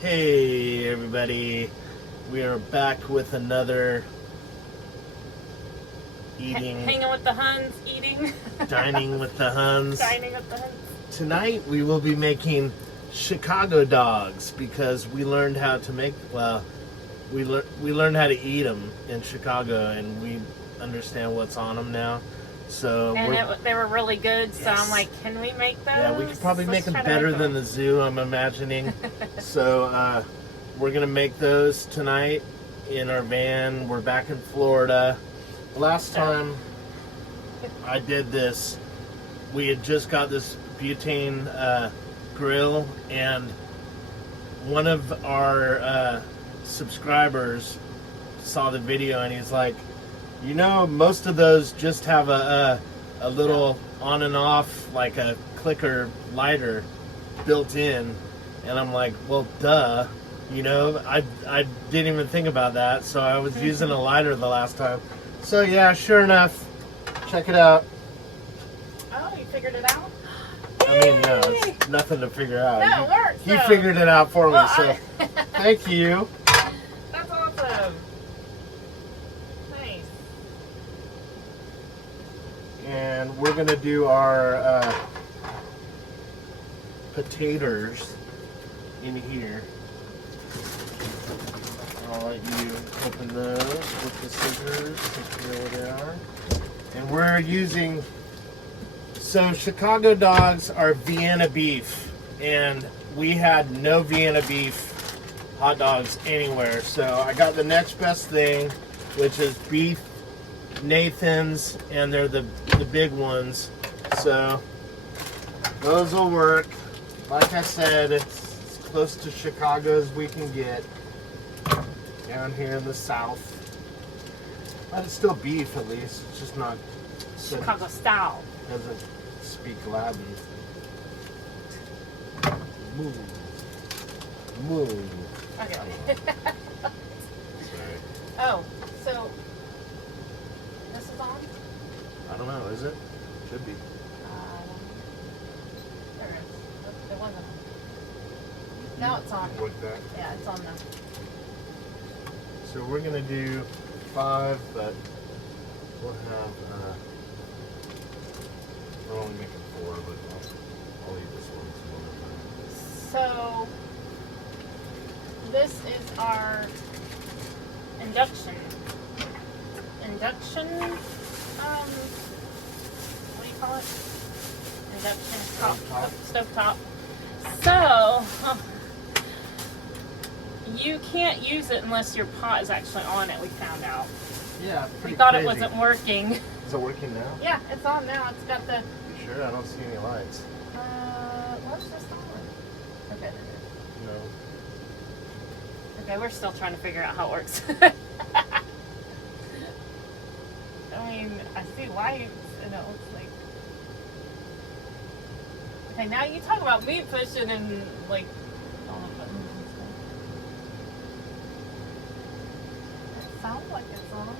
Hey everybody, we are back with another Hanging with the Hunns, eating. dining with the Hunns. Dining with the Hunns. Tonight we will be making Chicago dogs because we learned how to make, we learned how to eat them in Chicago and we understand what's on them now. So they were really good, so Yes. I'm like, can we make those? Yeah, we could probably make them better than the zoo, I'm imagining. So we're going to make those tonight in our van. We're back in Florida. Last time I did this, we had just got this butane grill, and one of our subscribers saw the video and he's like, you know, most of those just have a little on and off, like a clicker lighter built in. And I'm like, well, duh. You know, I didn't even think about that. So I was using a lighter the last time. So yeah, sure enough, check it out. Oh, you figured it out? I mean, no, it's nothing to figure out. No, it works. He figured it out for me, so I... thank you. That's awesome. Nice. And we're gonna do our potatoes in here. I'll let you open those with the scissors to feel what they are. And we're using, so Chicago dogs are Vienna beef, and we had no Vienna beef hot dogs anywhere. So I got the next best thing, which is beef Nathan's, and they're the big ones. So those will work. Like I said, it's as close to Chicago as we can get down here in the south. But it's still beef, at least. It's just not Chicago style. Doesn't speak Latin. Moo. Moo. Okay. Sorry. Oh, so this is on? I don't know, is it? Should be. There it is. It wasn't on. Now it's on. Work that. Yeah, it's on now. So we're gonna do 5, but we'll have, we're only making 4, but I'll eat this one some other time. So this is our induction. What do you call it? Induction stovetop. So you can't use it unless your pot is actually on it, we found out. Yeah, We pretty thought crazy. it wasn't working. Is it working now? Yeah, it's on now. It's got the You sure? I don't see any lights. what's this on? Okay, there it is. No. Okay, we're still trying to figure out how it works. I mean, I see lights, and it looks like. Okay, now you talk about me pushing and like all the buttons and stuff. It sounds like it's on.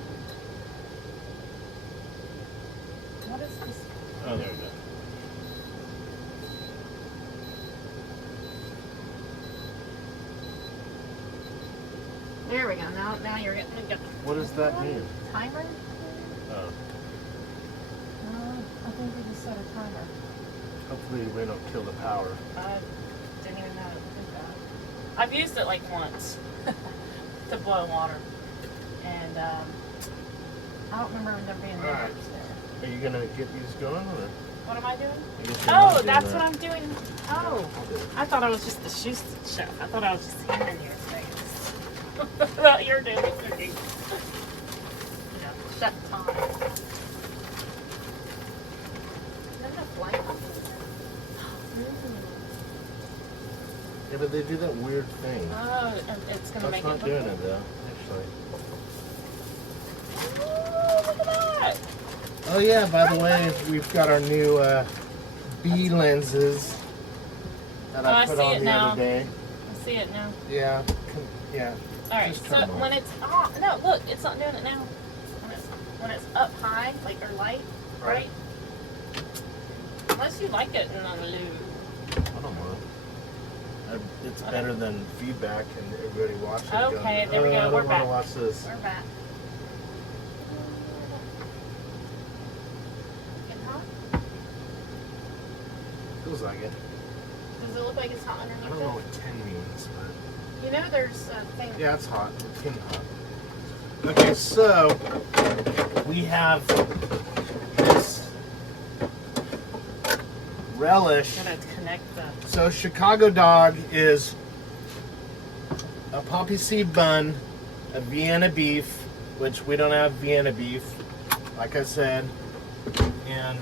What is this? Oh, there we go. There we go. Now you're getting the What does that mean? timer. Oh. I think we just set a timer. Hopefully we don't kill the power. I didn't even know to do that. I've used it like once to boil water, and I don't remember there being All right. numbers there. Are you gonna get these going, or? What am I doing? I guess you're not Oh, doing that's that. what I'm doing. Oh, I thought I was just the chef. I thought I was just handing you things. I thought you're doing the cooking. No, chef time. Isn't that a blanket? Yeah, but they do that weird thing. Oh, and it's gonna That's make not it doing look it though, actually. Oh, look at that! Oh yeah, by the way, we've got our new B lenses that I put see on it the now. other day. I see it now. Yeah, yeah. All right, Just so turn 'em on. when it's on, no, look, it's not doing it now. When it's up high, like or light, right? Unless you like it in a low. I don't know. It's better than feedback and everybody watching. Okay, there we go. I We're don't back. want to watch this. We're back. Getting hot? Feels like it. Does it look like it's hot underneath I don't know what 10 means, but You know there's a thing. yeah, it's hot. It's getting hot. Okay, so we have this relish. Gotta connect the. So Chicago dog is a poppy seed bun, a Vienna beef, which we don't have Vienna beef, like I said, and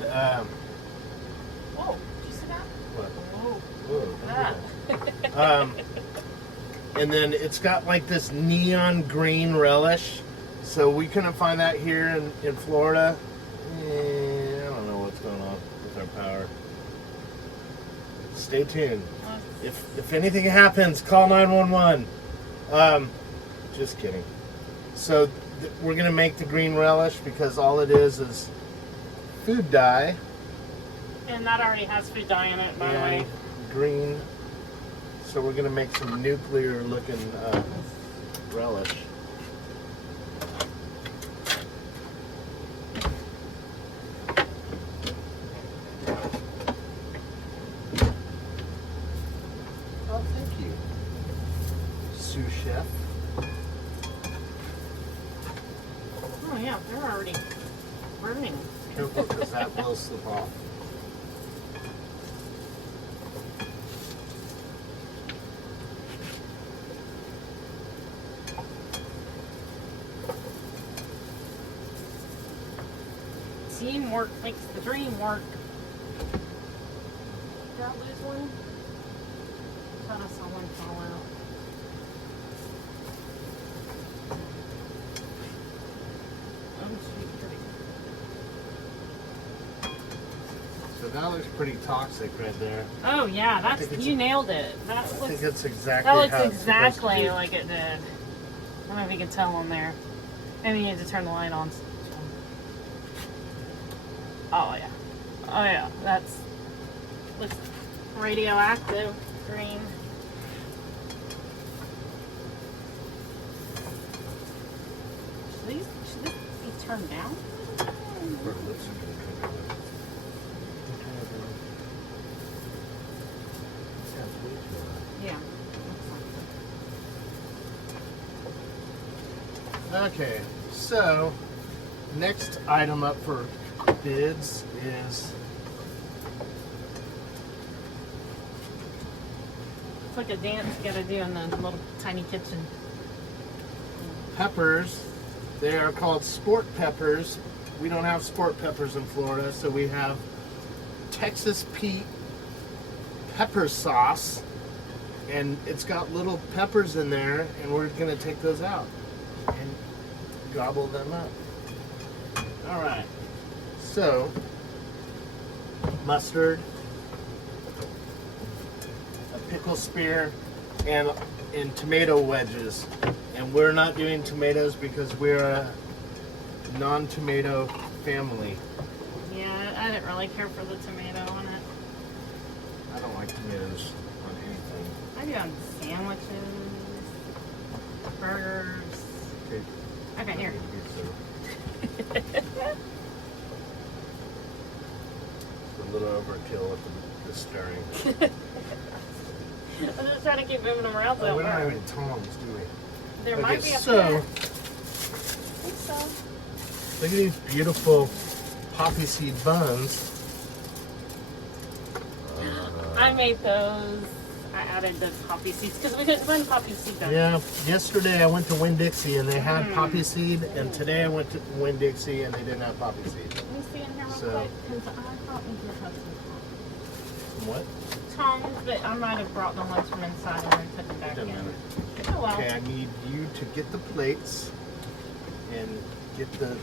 Whoa, did you see that? what? Whoa, Whoa, look at that. and then it's got like this neon green relish. So we couldn't find that here in Florida. I don't know what's going on with our power. Stay tuned. If anything happens, call 911. Just kidding. So we're gonna make the green relish because all it is food dye And that already has food dye in it, by the way. and green. So we're gonna make some nuclear looking relish. Oh, thank you, sous chef. Oh yeah, they're already burning. Careful, because that will slip off. Teamwork makes the dream work. Did I lose one? I thought I saw one fall out. Oh, sweet. So that looks pretty toxic right there. Oh yeah, think that's it's you a- nailed it. That I think looks it's exactly that looks how it's supposed to exactly be. like it did. I don't know if you can tell on there. Maybe you need to turn the light on. Oh yeah. Oh yeah. That's looks radioactive green. Should this be turned down? Her lips are gonna come out. Sounds way too loud. Yeah. Okay, so next item up for bids is It's like a dance you gotta do in the little tiny kitchen. peppers. They are called sport peppers. We don't have sport peppers in Florida, so we have Texas Pete pepper sauce, and it's got little peppers in there, and we're gonna take those out and gobble them up. All right. So mustard, a pickle spear, and tomato wedges. And we're not doing tomatoes because we're a non-tomato family. Yeah, I didn't really care for the tomato on it. I don't like tomatoes on anything. I do on sandwiches, burgers. Okay, Okay, here. A little overkill with the stirring. I'm just trying to keep moving them around. Oh, So we don't have any tongs, do we? there might be a so I think so. look at these beautiful poppy seed buns. I made those. I added the poppy seeds because we couldn't find poppy seed dough. Yeah, yesterday I went to Winn-Dixie and they had poppy seed, and today I went to Winn-Dixie and they didn't have poppy seed. Let me see in here real So- quick because I thought we did have some What? tongs, but I might have brought the ones from inside and then put them back Doesn't in. matter. Oh well. Okay, I need you to get the plates and get the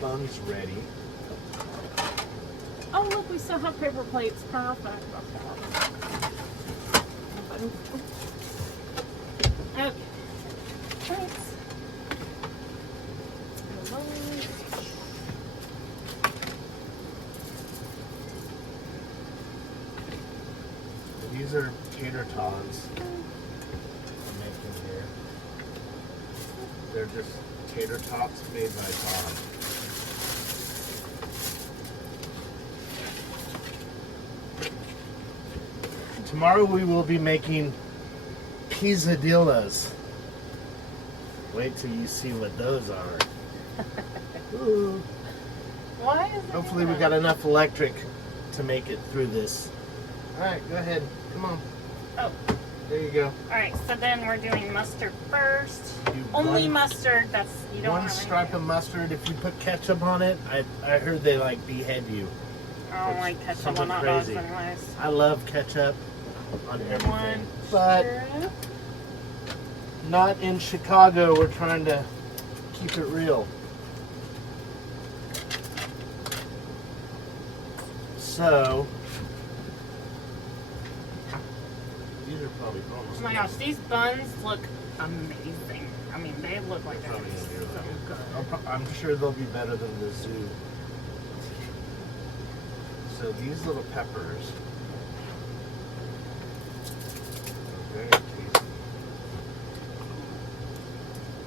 buns ready. Oh look, we still have paper plates. Perfect. Okay. Plates. These are tater tots. They're just tater tots made by Todd. Tomorrow we will be making pizzadillas. Wait till you see what those are. Ooh. Why is it? Hopefully we got enough electric to make it through this. Alright, go ahead. Come on. Oh. There you go. Alright, so then we're doing mustard first. You Only one- mustard, that's, you don't One have stripe of mustard. If you put ketchup on it, I heard they like behead you. I don't like ketchup something on hot dogs crazy. anyways. I love ketchup on everything. One But strip. not in Chicago. We're trying to keep it real. So these are probably almost. Oh my gosh, these buns look amazing. I mean, they look like they're Probably gonna be so really good. I'm sure they'll be better than the zoo. So these little peppers. Very tasty.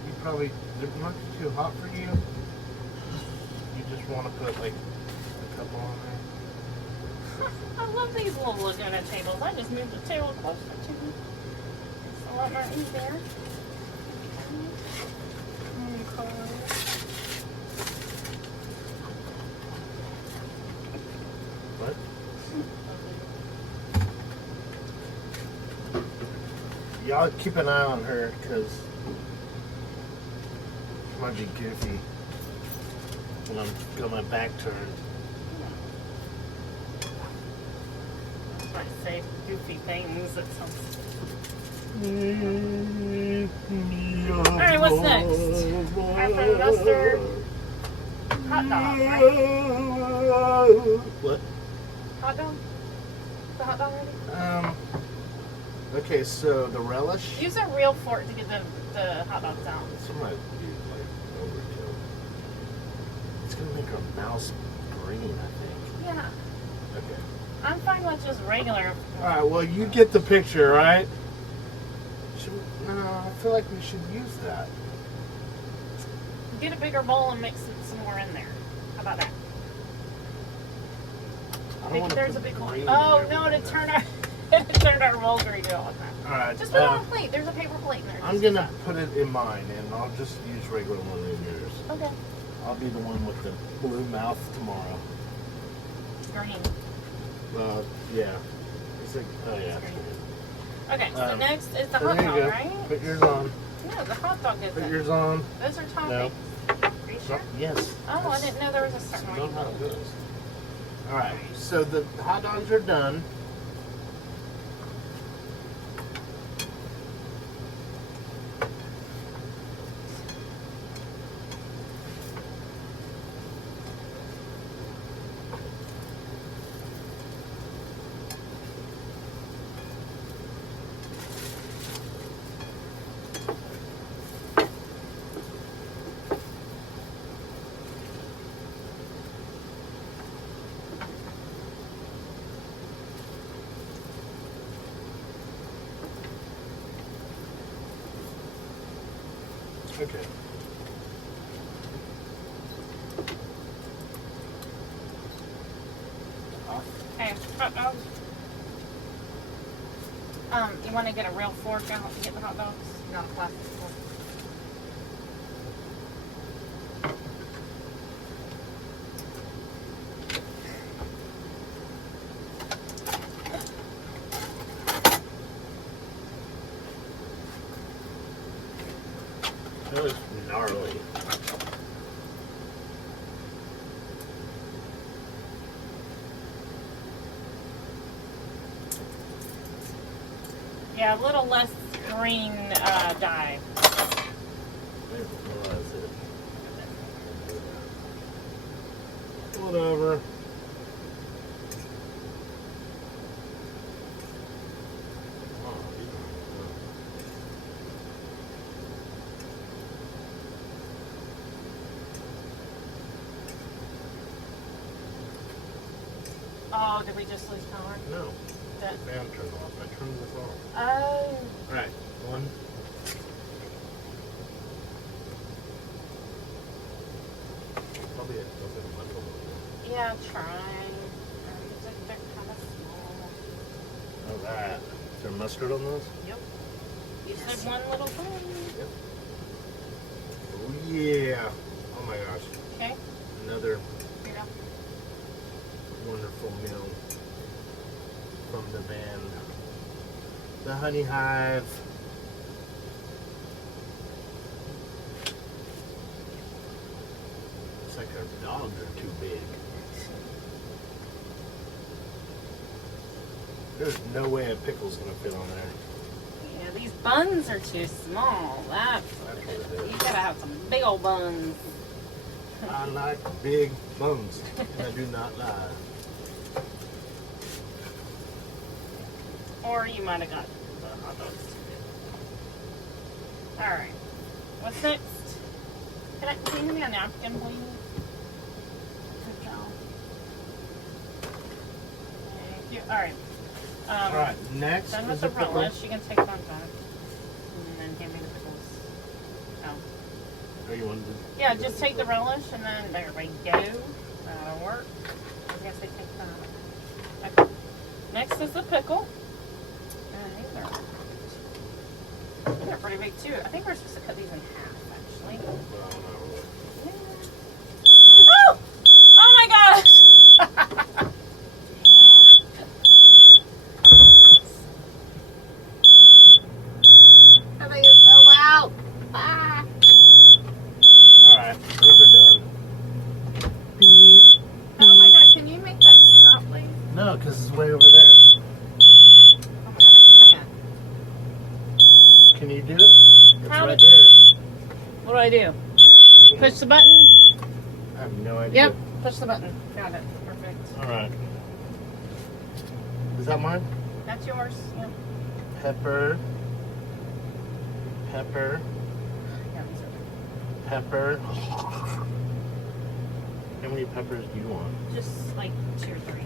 You probably, they're not too hot for you. You just want to put like a couple on there. I love these little Laguna tables. I just moved the table closer to me. It's a lot more easier. What? Y'all keep an eye on her because she might be goofy when I'm got my back turned. I say goofy things at some. Alright, what's next? After mustard, hot dog, right? What? Hot dog? Is the hot dog ready? Okay, so the relish. Use a real fork to get the hot dogs out. This might be like overkill. It's gonna make our mouse green, I think. Yeah. Okay. I'm fine with just regular. Alright, well, you get the picture, right? No, I feel like we should use that. Get a bigger bowl and mix some more in there. How about that? I don't Maybe wanna there's a put big one. green in Oh there. no, to turn our to turn our roll green all the time. Alright, Just put it on a plate. There's a paper plate in there. I'm gonna put it in mine, and I'll just use regular one in yours. Okay. I'll be the one with the blue mouth tomorrow. Green. Yeah. It's like, oh yeah. Green. Okay, so next is the So hot there you dog, go. right? Put yours on. No, the hot dog Put isn't. yours on. Those are toppings. No. Are you sure? Yes. Oh, I didn't know there was a certain That's way. not how it goes. Alright, so the hot dogs are done. Okay. Okay, hot dogs. You want to get a real fork out to get the hot dogs? Not a plastic fork. That was gnarly. Yeah, a little less green dye. I didn't realize it. Whatever. Oh, did we just lose power? No. That- The fan turned off. I turned this off. Oh. Alright, one. fit. Those are much more. Yeah, try. They're kind of small. All right. Is there mustard on those? Yep. You said one little thing. Yep. Oh yeah. Oh my gosh. Okay. Another Here you go. wonderful meal from the van. The Hunny Hive. It's like our dogs are too big. There's no way a pickle's gonna fit on there. Yeah, these buns are too small. That's what it is. You gotta have some big old buns. I like big buns. I do not lie. Or you might have got the hot dogs too. Alright. What's next? Can you give me a napkin, please? Good job. Thank you. Alright. All right. Next Done is with the the pickle. relish. You can take that back. And then give me the pickles. Oh. Oh, you wanted to? Yeah, just take the relish and then there we go. That'll work. I guess they take that. Okay. Next is the pickle. They're pretty big too. I think we're supposed to cut these in half actually. Well, not really. Oh! Oh my gosh! I think it's so loud. Ah. All right, those are done. Beep. Oh my god, can you make that stop, please? No, because it's way over there. Oh my god, I can't. Can you do it? It's How right did- there. What do I do? Push the button? I have no idea. Yep, push the button. Got it. Perfect. All right. Is that mine? That's yours. Yep. Pepper. Pepper. Yeah, these are Pepper. How many peppers do you want? just like 2 or 3.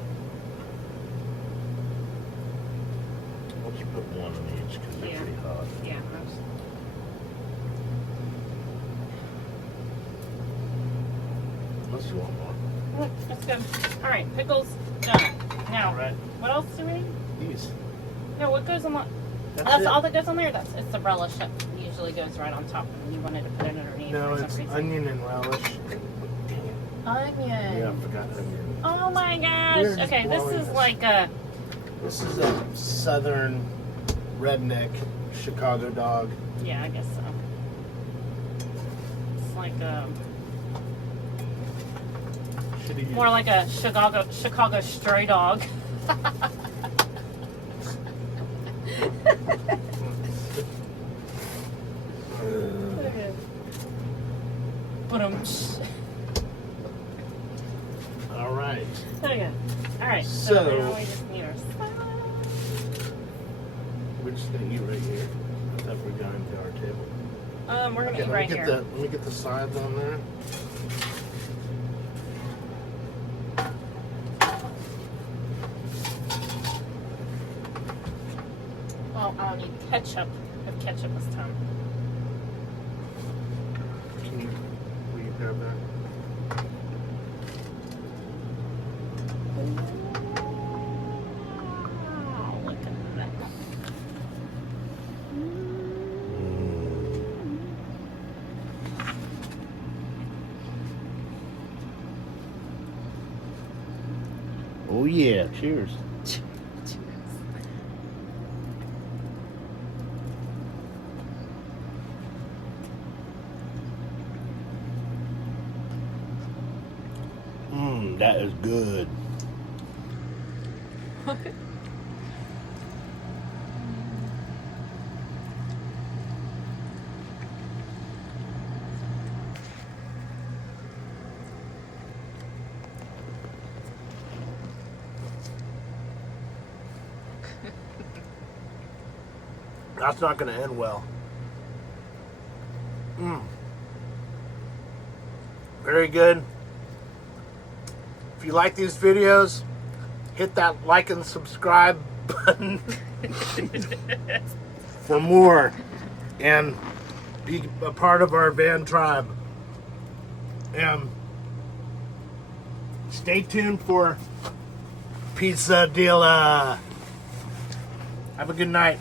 I'll just put one on each because they're Yeah. pretty hot. Yeah. Unless you want more. That's good. All right, pickles done. Now, All right. what else do we need? These. No, what goes on? That's it. all that goes on there. It's the relish that usually goes right on top, and you wanted to put it underneath. No, for it's some reason. onion and relish. Dang it. Onion. Yeah, I forgot onion. Oh my We're gosh. just Okay, this blowing is this. like a. This is a southern redneck Chicago dog. Yeah, I guess so. It's like a Should have more like a Chicago stray dog. All right. Okay. All right. So- Now we just need our salad. We're just gonna eat right here. I thought we got into our table. We're gonna Okay, eat right here. let me get the sides on there. Well, I'll need ketchup. If ketchup this time. Will you grab that? Oh, look at that. Oh yeah, cheers. That is good. That's not going to end well. Very good. If you like these videos, hit that like and subscribe button for more and be a part of our van tribe. And Stay tuned for Pizza Dealer. Have a good night.